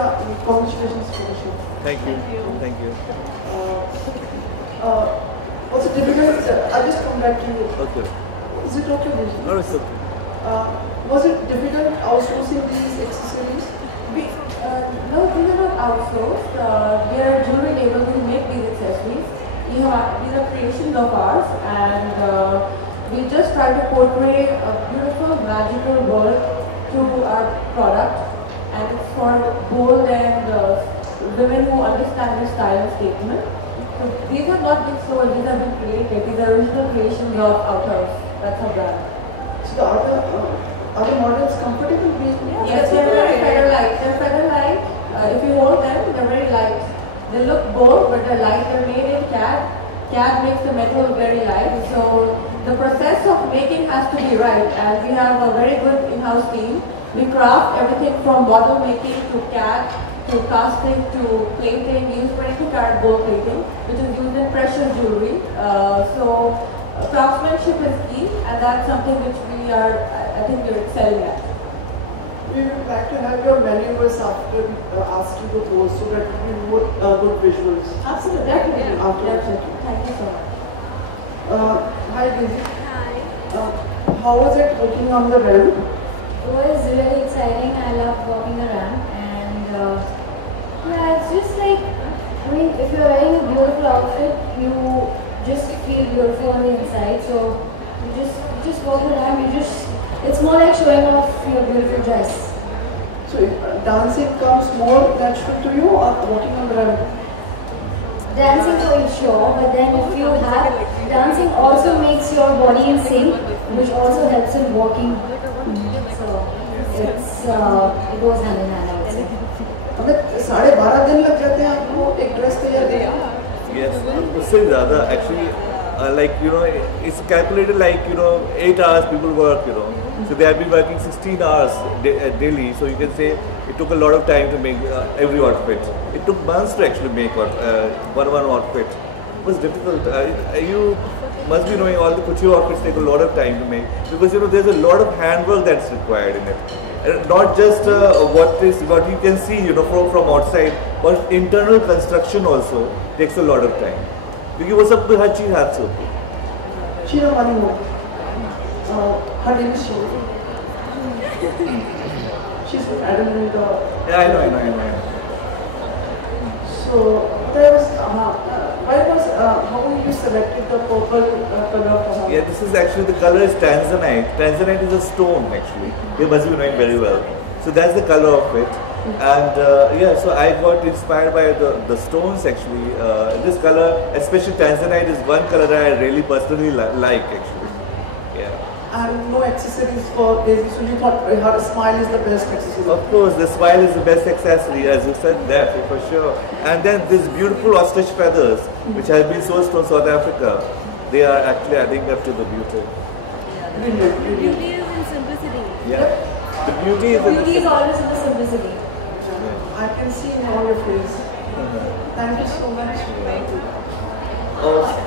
Yeah, congratulations for the show. Thank you. Thank you. Was it difficult? I'll just come back to you. Okay. Is it okay, Vijay? No, it's okay. Was it difficult outsourcing these accessories? No, these are not outsourced. We are a jewelry label who make these accessories. These are creations of ours, and we just try to portray a beautiful, magical world through our product. And it's for bold and women who understand the style and statement. So these have not been sold, these have been created. These are original creations of Outhouse. That's our brand. So the other models comfortable being? Yes, they're very feather light. They're feather light. If you hold them, they're very light. They look bold, but they're light. They're made in CAD. CAD makes the metal very light. So the process of making has to be right. And we have a very good in-house team. We craft everything from model making to CAD, to casting, to plating. We use 22-carat gold plating, which is used in precious jewelry. So craftsmanship is key, and that's something which we are, I think we're excelling at. We would like to have your maneuvers after ask you to pose so that we more good visuals. Absolutely, definitely. Definitely. Thank you so much. Hi, Daisy. Hi. How was it working on the ramp? It was really exciting. I love walking the ramp, and yeah, it's just like, I mean, if you're wearing a beautiful outfit, you just feel beautiful on the inside. So you just walk the ramp. It's more like showing off your beautiful dress. So dancing comes more natural to you or walking on the ramp? Dancing for sure, but then if you have dancing also makes your body in sync, which also helps in walking. So it goes hand in hand, I would say. हमें 12.5 दिन लग जाते हैं आपको एक dress तैयार करने? Yes, उससे ज़्यादा actually, like you know, it's calculated like 8 hours people work, so they have been working 16 hours daily. So you can say it took a lot of time to make every outfit. It took months to actually make one outfit. It was difficult. You must be knowing all the couture outfits take a lot of time to make because there's a lot of handwork that's required in it. Not just what you can see from outside, but internal construction also takes a lot of time. क्योंकि वो सब हर चीज हाथ से होती है. Sheena Manimo. Her name is Sheena. She's with Adam in the. Yeah, I know. So there was how you selected the purple color for her? Yeah, this is actually the color is tanzanite. Tanzanite is a stone actually. You must be knowing very well. So that's the color of it. And yeah, so I got inspired by the stones actually. This color, especially tanzanite, is one color that I really personally like actually. Yeah. And no accessories for Daisy, so you thought her smile is the best accessory? Of course, the smile is the best accessory, as you said that for sure. And then these beautiful ostrich feathers, which have been sourced from South Africa, they are actually adding up to the beauty. Beauty is in simplicity. Yeah. The beauty is always in the simplicity. I can see in all your face. Thank you so much.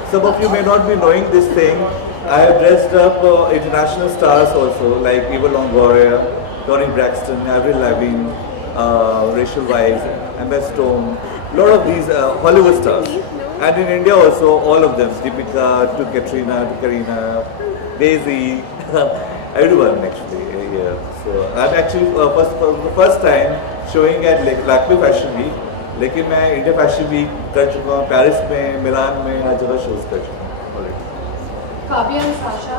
Some of you may not be knowing this thing. I have dressed up international stars also, like Eva Longoria, Toni Braxton, Avril Lavigne, Rachel Weisz, Emma Stone, a lot of these Hollywood stars. And in India also, all of them, Deepika to Katrina to Kareena, Daisy, everyone actually here. So I'm actually for the first time showing at Lakme Fashion Week. लेकिन मैं India fashion week कर चुका हूँ, Paris में, मिलान में, हर जगह shows कर चुका हूँ already. Kavya and Sasha,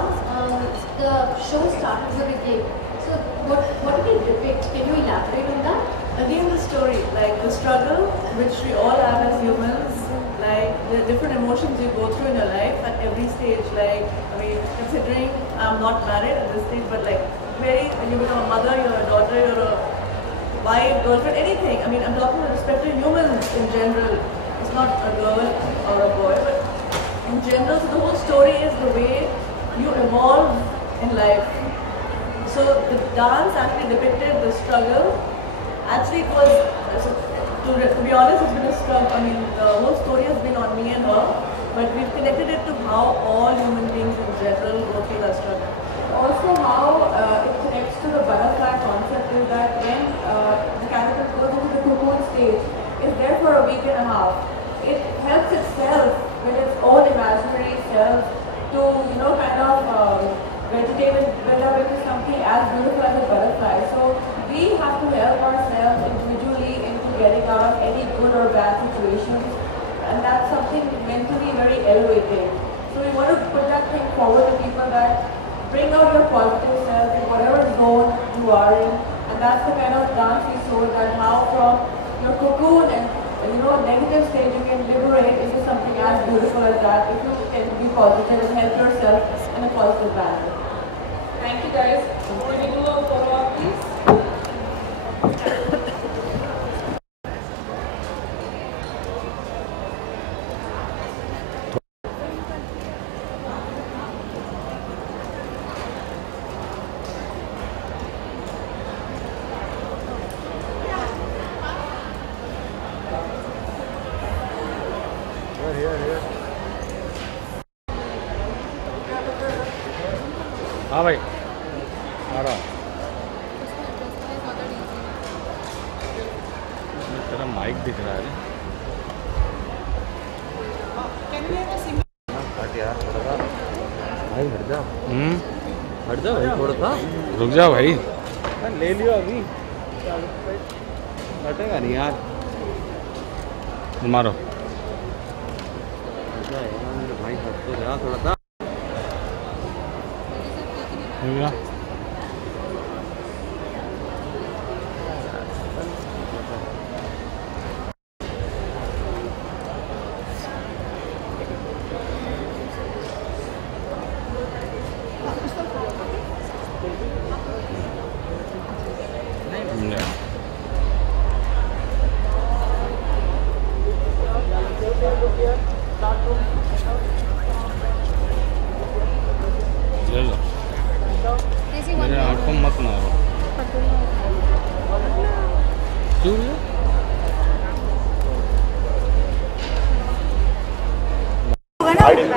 the show started as a big game. So what did it depict? Can you elaborate on that? Again, the story, like the struggle which we all have as humans, like the different emotions you go through in your life at every stage. Like, I mean, considering I'm not married at this stage, but like when you become a mother, you're a daughter, you're a wife, girlfriend, anything. I mean, I'm talking with respect to humans in general. It's not a girl or a boy, but in general, so the whole story is the way you evolve in life. So the dance actually depicted the struggle. Actually, it was, to be honest, it's been a struggle. I mean, the whole story has been on me and her, but we've connected it to how all human beings in general go through that struggle. Also, how it connects to the butterfly concept is that when the caterpillar goes into the cocoon that's something meant to be very elevating. So we want to put that thing forward to people that bring out your positive self in whatever zone you are in, and that's the kind of dance we show, that how from your cocoon and negative stage you can liberate into something as beautiful as that if you can be positive and help yourself in a positive manner. Thank you guys. Can we do a photo op, please? हाँ भाई आ रहा तेरा mic दिख रहा है भाई हट जा भाई थोड़ा सा रुक जा भाई ले लियो अभी हटेगा नहीं यार मारो भाई हट तो जा थोड़ा सा हो गया ले लो मेरे आँखों मत मारो क्यों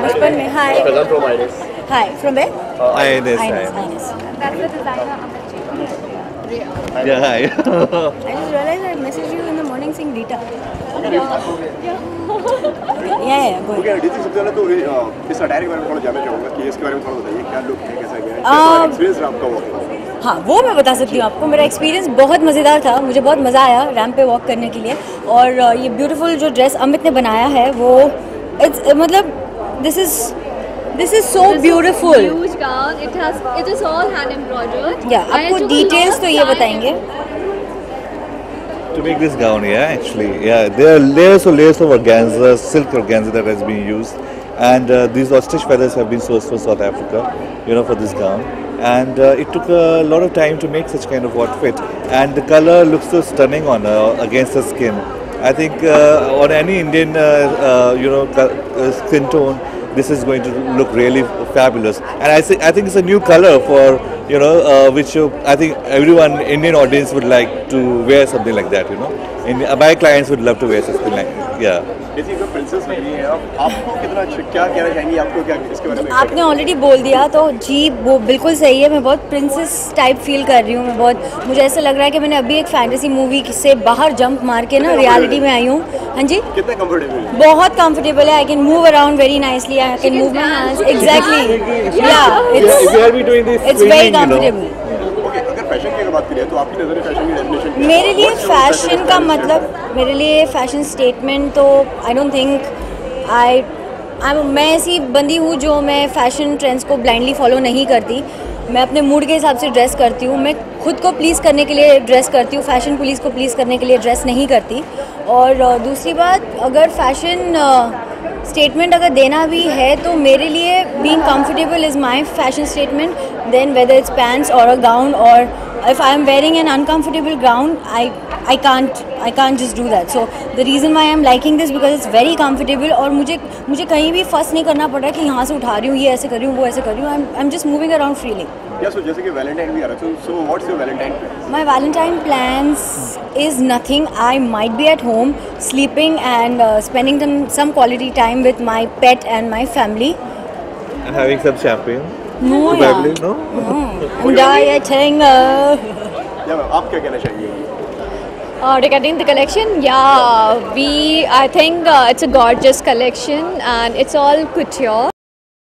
बचपन में हाय हाय from where Ines. That's the designer Yeah, hi. I just realized I messaged you in the morning saying Rita. Yeah, go ahead. DG सबसे पहले तो इस अटायर के बारे में थोड़ा जानना चाहूँगा कि इसके बारे में थोड़ा बताइए क्या लुक है कैसा क्या है एक्सपीरियंस आपका वो हाँ वो मैं बता सकती हूँ आपको। मेरा एक्सपीरियंस बहुत मज़ेदार था, मुझे बहुत मज़ा आया रैंप पे वॉक करने के लिए। और ये ब्यूटीफुल जो ड्रेस अमित ने बनाया है वो मतलब this is so beautiful. Huge gown. It is all hand embroidered. या आपको डिटेल्स तो ये बताएंगे। To make this gown, yeah, actually, yeah, there are layers of organza, silk organza that has been used, and these ostrich feathers have been sourced from South Africa, for this gown. And it took a lot of time to make such kind of outfit, and the color looks so stunning on her against her skin. I think on any Indian, skin tone, this is going to look really fabulous. And I think it's a new color for which I think everyone Indian audience would like to wear something like that. My clients would love to wear something like that. Yeah. जैसे एक princess लग रही है आपको कितना क्या कहना चाहेंगी आपको क्या इसके बारे में आपने ऑलरेडी बोल दिया तो जी वो बिल्कुल सही है। मैं बहुत प्रिंसेस टाइप फील कर रही हूँ। मुझे ऐसा लग रहा है कि मैंने अभी एक फैंटेसी मूवी से बाहर जंप मार के ना रियलिटी में आई हूँ। हाँ जी कितना कंफर्टेबल है बहुत कंफर्टेबल है। I can move around very nicely. I can move my hands exactly या इट्स वेरी कंफर्टेबल। ओके अगर फैशन की बात करें तो आपकी नज़र में फैशन की डेफिनेशन मेरे लिए फैशन का मतलब मेरे लिए फैशन स्टेटमेंट तो आई डोंट थिंक मैं ऐसी बंदी हूँ जो मैं फ़ैशन ट्रेंड्स को ब्लाइंडली फॉलो नहीं करती। मैं अपने मूड के हिसाब से ड्रेस करती हूँ। मैं खुद को प्लीज़ करने के लिए ड्रेस करती हूँ, फ़ैशन पुलिस को प्लीज़ करने के लिए ड्रेस नहीं करती। और दूसरी बात अगर फ़ैशन स्टेटमेंट अगर देना भी है तो मेरे लिए being comfortable is my fashion statement. Then whether it's pants or a gown or if I am wearing an uncomfortable gown, I can't just do that. So the reason why I am liking this because it's very comfortable और मुझे कहीं भी first नहीं करना पड़ रहा कि यहाँ से उठा रही हूँ, ये ऐसे कर रही हूँ, वो ऐसे कर रही हूँ। I'm just moving around freely. या सो जैसे कि वैलेंटाइन भी आ रहा है so what's your Valentine plan? My Valentine plans is nothing. I might be at home sleeping and spending some quality time with my pet and my family. And having some champagne. No, Probably, yeah. no? I'm dieting. या ma'am आप क्या कहना चाहेंगे Regarding the collection, I think it's a gorgeous collection and it's all couture.